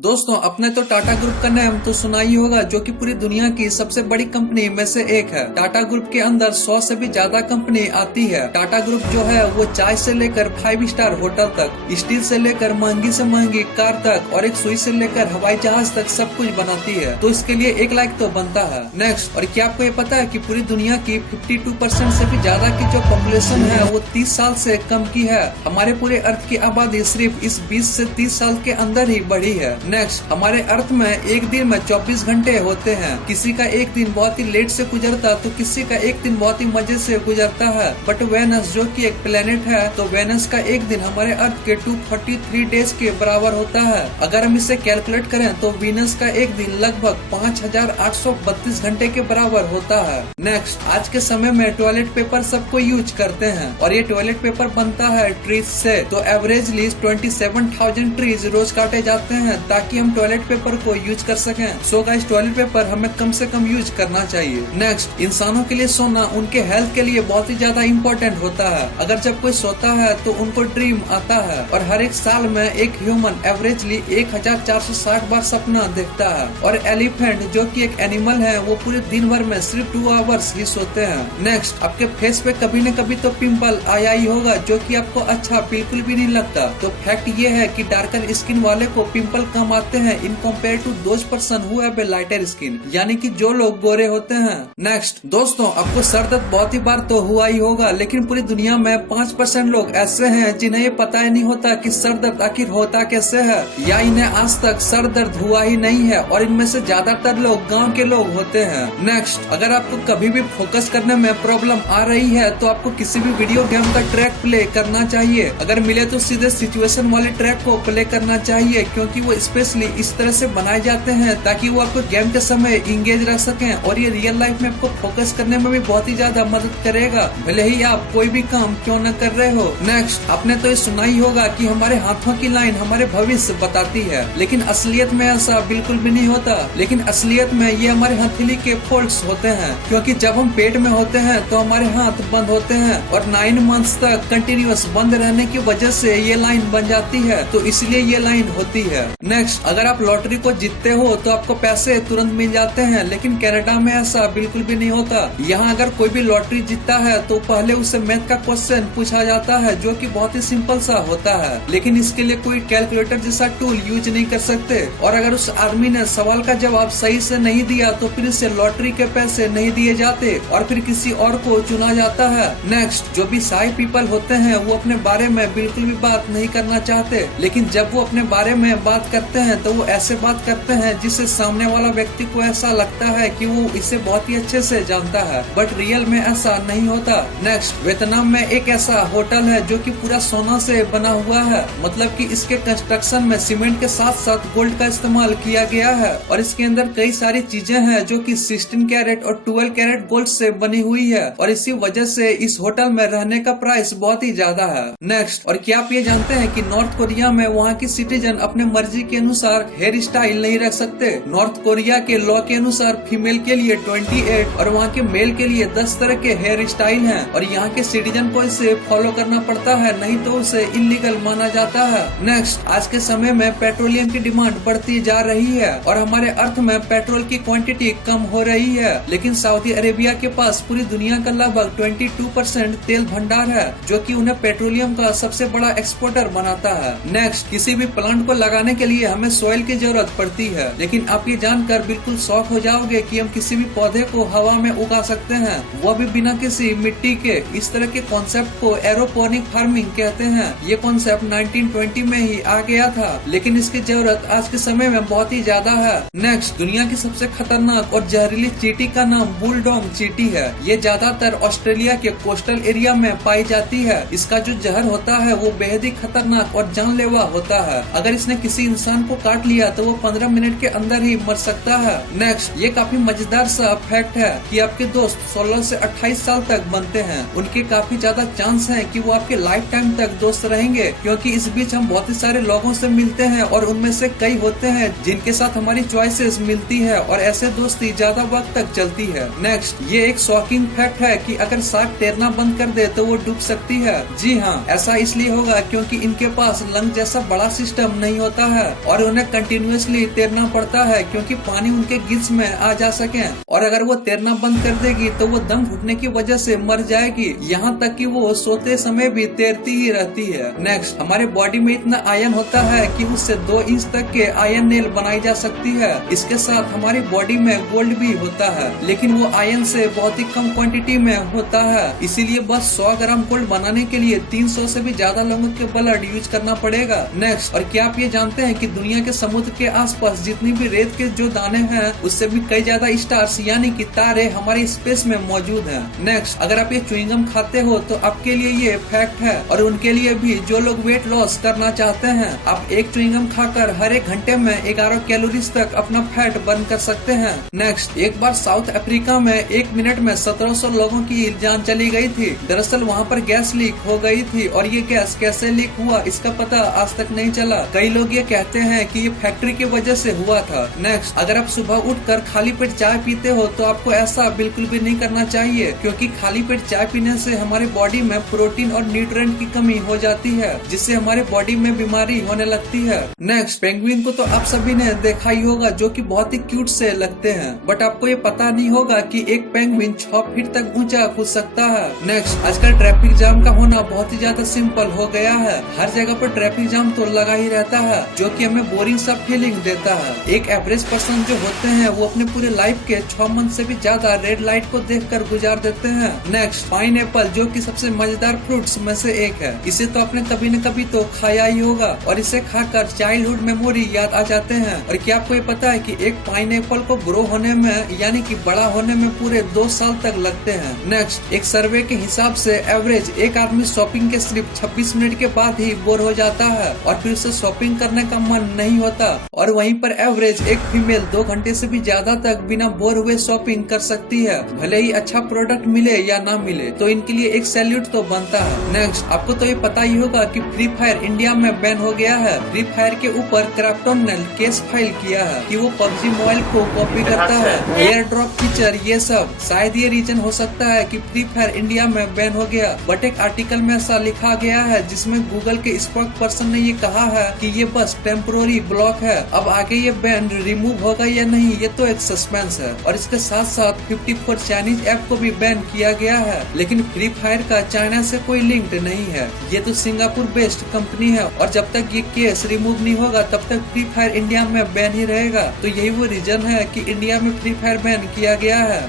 दोस्तों, अपने तो टाटा ग्रुप का नाम तो सुना ही होगा, जो कि पूरी दुनिया की सबसे बड़ी कंपनी में से एक है। टाटा ग्रुप के अंदर 100 से भी ज्यादा कंपनी आती है। टाटा ग्रुप जो है वो चाय से लेकर 5 स्टार होटल तक, स्टील से लेकर महंगी से महंगी कार तक और एक सुई से लेकर हवाई जहाज तक सब कुछ बनाती है। तो इसके लिए एक लाइक तो बनता है। नेक्स्ट, और क्या आपको ये पता है कि पूरी दुनिया की 52% से भी ज्यादा की जो पॉपुलेशन है वो 30 साल से कम की है। हमारे पूरे अर्थ की आबादी सिर्फ इस 20 से 30 साल के अंदर ही बढ़ी है। नेक्स्ट, हमारे अर्थ में एक दिन में 24 घंटे होते हैं। किसी का एक दिन बहुत ही लेट से गुजरता तो किसी का एक दिन बहुत ही मजे से गुजरता है। बट वेनस जो कि एक प्लेनेट है, तो वेनस का एक दिन हमारे अर्थ के 243 डेज के बराबर होता है। अगर हम इसे कैलकुलेट करें तो वीनस का एक दिन लगभग 5832 घंटे के बराबर होता है। नेक्स्ट, आज के समय में टॉयलेट पेपर सबको यूज करते हैं और ये टॉयलेट पेपर बनता है ट्रीज से। तो एवरेजली 27,000 ट्रीज रोज काटे जाते हैं ताकि हम टॉयलेट पेपर को यूज कर सकें। सो गाइस, टॉयलेट पेपर हमें कम से कम यूज करना चाहिए। नेक्स्ट, इंसानों के लिए सोना उनके हेल्थ के लिए बहुत ही ज्यादा इम्पोर्टेंट होता है। अगर जब कोई सोता है तो उनको ड्रीम आता है और हर एक साल में एक ह्यूमन एवरेजली 1460 बार सपना देखता है। और एलिफेंट जो कि एक एनिमल है वो पूरे दिन भर में सिर्फ 2 आवर्स ही सोते हैं। नेक्स्ट, आपके फेस पे कभी न कभी तो पिंपल आया ही होगा, जो कि आपको अच्छा बिल्कुल भी नहीं लगता। तो फैक्ट ये है कि डार्कर स्किन वाले को पिंपल कम आते हैं in compare to those person who have a lighter skin, यानी कि जो लोग गोरे होते हैं। नेक्स्ट दोस्तों, आपको सर दर्द बहुत ही बार तो हुआ ही होगा, लेकिन पूरी दुनिया में 5% लोग ऐसे हैं जिन्हें ये पता ही नहीं होता कि सर दर्द आखिर होता कैसे है, या इन्हें आज तक सर दर्द हुआ ही नहीं है। और इनमें से ज्यादातर लोग गाँव के लोग होते हैं। नेक्स्ट, अगर आपको कभी भी फोकस करने में प्रॉब्लम आ रही है तो आपको किसी भी वीडियो गेम का ट्रैक प्ले करना चाहिए। अगर मिले तो सीधे सिचुएशन वाले ट्रैक को प्ले करना चाहिए, क्योंकि वो स्पेशली इस तरह से बनाए जाते हैं ताकि वो आपको गेम के समय इंगेज रख सकें और ये रियल लाइफ में आपको फोकस करने में भी बहुत ही ज्यादा मदद करेगा, भले ही आप कोई भी काम क्यों न कर रहे हो। नेक्स्ट, आपने तो ये सुना ही होगा कि हमारे हाथों की लाइन हमारे भविष्य बताती है, लेकिन असलियत में ऐसा बिल्कुल भी नहीं होता। लेकिन असलियत में ये हमारे हथेली के फोल्ड्स होते हैं, क्योंकि जब हम पेट में होते हैं तो हमारे हाथ बंद होते हैं और 9 मंथ्स तक कंटिन्यूअस बंद रहने की वजह से ये लाइन बन जाती है, तो इसलिए ये लाइन होती है। नेक्स्ट, अगर आप लॉटरी को जीतते हो तो आपको पैसे तुरंत मिल जाते हैं, लेकिन कनाडा में ऐसा बिल्कुल भी नहीं होता। यहाँ अगर कोई भी लॉटरी जीतता है तो पहले उससे मैथ का क्वेश्चन पूछा जाता है, जो कि बहुत ही सिंपल सा होता है, लेकिन इसके लिए कोई कैलकुलेटर जैसा टूल यूज नहीं कर सकते। और अगर उस आदमी ने सवाल का जवाब सही से नहीं दिया तो फिर इसे लॉटरी के पैसे नहीं दिए जाते और फिर किसी और को चुना जाता है। नेक्स्ट, जो भी शाय पीपल होते हैं वो अपने बारे में बिल्कुल भी बात नहीं करना चाहते, लेकिन जब वो अपने बारे में बात करते हैं तो वो ऐसे बात करते हैं जिससे सामने वाला व्यक्ति को ऐसा लगता है कि वो इसे बहुत ही अच्छे से जानता है, बट रियल में ऐसा नहीं होता। नेक्स्ट, वियतनाम में एक ऐसा होटल है जो कि पूरा सोना से बना हुआ है, मतलब कि इसके कंस्ट्रक्शन में सीमेंट के साथ साथ गोल्ड का इस्तेमाल किया गया है और इसके अंदर कई सारी चीजें हैं जो कि 16 कैरेट और 12 कैरेट गोल्ड से बनी हुई है और इसी वजह से इस होटल में रहने का प्राइस बहुत ही ज्यादा है। नेक्स्ट, और क्या आप ये जानते हैं कि नॉर्थ कोरिया में वहाँ की सिटीजन अपने मर्जी के अनुसार हेयर स्टाइल नहीं रख सकते। नॉर्थ कोरिया के लॉ के अनुसार फीमेल के लिए 28 और वहाँ के मेल के लिए 10 तरह के हेयर स्टाइल हैं और यहाँ के सिटीजन को इसे फॉलो करना पड़ता है, नहीं तो उसे इलीगल माना जाता है। नेक्स्ट, आज के समय में पेट्रोलियम की डिमांड बढ़ती जा रही है और हमारे अर्थ में पेट्रोल की क्वांटिटी कम हो रही है, लेकिन सऊदी अरेबिया के पास पूरी दुनिया का लगभग 22% तेल भंडार है, जो कि उन्हें पेट्रोलियम का सबसे बड़ा एक्सपोर्टर बनाता है। नेक्स्ट, किसी भी प्लांट को लगाने के लिए हमें सॉइल की जरूरत पड़ती है, लेकिन आप ये जानकर बिल्कुल शॉक हो जाओगे कि हम किसी भी पौधे को हवा में उगा सकते हैं, वो भी बिना किसी मिट्टी के। इस तरह के कॉन्सेप्ट को एरोपोनिक फार्मिंग कहते हैं। ये कॉन्सेप्ट 1920 में ही आ गया था, लेकिन इसकी जरूरत आज के समय में बहुत ही ज्यादा है। नेक्स्ट, दुनिया की सबसे खतरनाक और जहरीली चींटी का नाम बुलडॉग चींटी है। ये ज्यादातर ऑस्ट्रेलिया के कोस्टल एरिया में पाई जाती है। इसका जो जहर होता है वो बेहद ही खतरनाक और जानलेवा होता है। अगर इसने किसी इंसान को काट लिया तो वो 15 मिनट के अंदर ही मर सकता है। नेक्स्ट, ये काफी मजेदार सा फैक्ट है कि आपके दोस्त 16 से 28 साल तक बनते हैं। उनके काफी ज्यादा चांस है कि वो आपके लाइफ टाइम तक दोस्त रहेंगे, क्योंकि इस बीच हम बहुत ही सारे लोगों से मिलते हैं और उनमें से कई होते हैं जिनके साथ हमारी चॉइसेस मिलती है और ऐसे दोस्ती ज्यादा वक्त तक चलती है। नेक्स्ट, ये एक शॉकिंग फैक्ट है कि अगर शार्क तैरना बंद कर दे तो वो डूब सकती है। जी हाँ, ऐसा इसलिए होगा क्योंकि इनके पास लंग जैसा बड़ा सिस्टम नहीं होता है और उन्हें कंटिन्यूअसली तैरना पड़ता है क्योंकि पानी उनके गिल्स में आ जा सके। और अगर वो तैरना बंद कर देगी तो वो दम घुटने की वजह से मर जाएगी। यहाँ तक कि वो सोते समय भी तैरती ही रहती है। नेक्स्ट, हमारे बॉडी में इतना आयरन होता है कि उससे 2 इंच तक के आयरन नेल बनाई जा सकती है। इसके साथ हमारी बॉडी में गोल्ड भी होता है, लेकिन वो आयरन से बहुत ही कम क्वांटिटी में होता है। इसीलिए बस 100 ग्राम गोल्ड बनाने के लिए 300 से भी ज्यादा लोगों के ब्लड यूज करना पड़ेगा। नेक्स्ट, और क्या आप ये जानते हैं कि दुनिया के समुद्र के आसपास जितनी भी रेत के जो दाने हैं उससे भी कई ज्यादा स्टार्स यानी कि तारे हमारे स्पेस में मौजूद हैं। नेक्स्ट, अगर आप ये च्युइंगम खाते हो तो आपके लिए ये फैक्ट है, और उनके लिए भी जो लोग वेट लॉस करना चाहते हैं। आप एक च्युइंगम खाकर हर एक घंटे में 11 कैलोरीज तक अपना फैट बर्न कर सकते हैं। नेक्स्ट, एक बार साउथ अफ्रीका में 1 मिनट में 1700 लोगों की जान चली गई थी। दरअसल वहाँ पर गैस लीक हो गई थी और ये गैस कैसे लीक हुआ इसका पता आज तक नहीं चला। कई लोग ये कहते हैं कि ये फैक्ट्री की वजह से हुआ था। नेक्स्ट, अगर आप सुबह उठकर खाली पेट चाय पीते हो तो आपको ऐसा बिल्कुल भी नहीं करना चाहिए, क्योंकि खाली पेट चाय पीने से हमारे बॉडी में प्रोटीन और न्यूट्रिएंट की कमी हो जाती है, जिससे हमारे बॉडी में बीमारी होने लगती है। नेक्स्ट, पेंगुइन को तो आप सभी ने देखा ही होगा, जो कि बहुत ही क्यूट से लगते हैं, बट आपको ये पता नहीं होगा कि एक पेंगुइन 6 फीट तक ऊंचा कूद सकता है। नेक्स्ट, आजकल ट्रैफिक जाम का होना बहुत ही ज्यादा सिंपल हो गया है। हर जगह पर ट्रैफिक जाम तो लगा ही रहता है, जो कि हमें बोरिंग सा फीलिंग देता है। एक एवरेज पर्सन जो होते हैं वो अपने पूरे लाइफ के 6 मंथ से भी ज्यादा रेड लाइट को देखकर गुजार देते हैं। नेक्स्ट, पाइनएप्पल, जो कि सबसे मजेदार फ्रूट्स में से एक है। इसे तो आपने कभी न कभी तो खाया ही होगा और इसे खाकर चाइल्डहुड मेमोरी याद आ जाते हैं। और क्या आपको ये पता है कि एक पाइनएप्पल को ग्रो होने में यानी कि बड़ा होने में पूरे 2 साल तक लगते हैं। नेक्स्ट, एक सर्वे के हिसाब से एवरेज एक आदमी शॉपिंग के सिर्फ 26 मिनट के बाद ही बोर हो जाता है और फिर उसे शॉपिंग करने का मन नहीं होता। और वहीं पर एवरेज एक फीमेल 2 घंटे से भी ज्यादा तक बिना बोर हुए शॉपिंग कर सकती है, भले ही अच्छा प्रोडक्ट मिले या ना मिले। तो इनके लिए एक सैल्यूट तो बनता है। नेक्स्ट, आपको तो ये पता ही होगा कि फ्री फायर इंडिया में बैन हो गया है। फ्री फायर के ऊपर क्राफ्टन ने केस फाइल किया है कि वो पबजी मोबाइल को कॉपी करता है, एयर ड्रॉप फीचर, ये सब। शायद ये रीजन हो सकता है कि फ्री फायर इंडिया में बैन हो गया। बट एक आर्टिकल में ऐसा लिखा गया है जिसमें गूगल के स्पोक पर्सन ने ये कहा है कि ये बस टेम्पोररी ब्लॉक है। अब आगे ये बैन रिमूव होगा या नहीं ये तो एक सस्पेंस है। और इसके साथ साथ 54 चाइनीज ऐप को भी बैन किया गया है, लेकिन फ्री फायर का चाइना से कोई लिंक नहीं है। ये तो सिंगापुर बेस्ड कंपनी है और जब तक ये केस रिमूव नहीं होगा तब तक फ्री फायर इंडिया में बैन ही रहेगा। तो यही वो रीजन है कि इंडिया में फ्री फायर बैन किया गया है।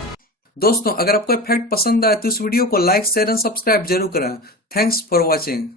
दोस्तों, अगर आपको फैक्ट पसंद आए तो इस वीडियो को लाइक, शेयर एंड सब्सक्राइब जरूर करें। Thanks for watching.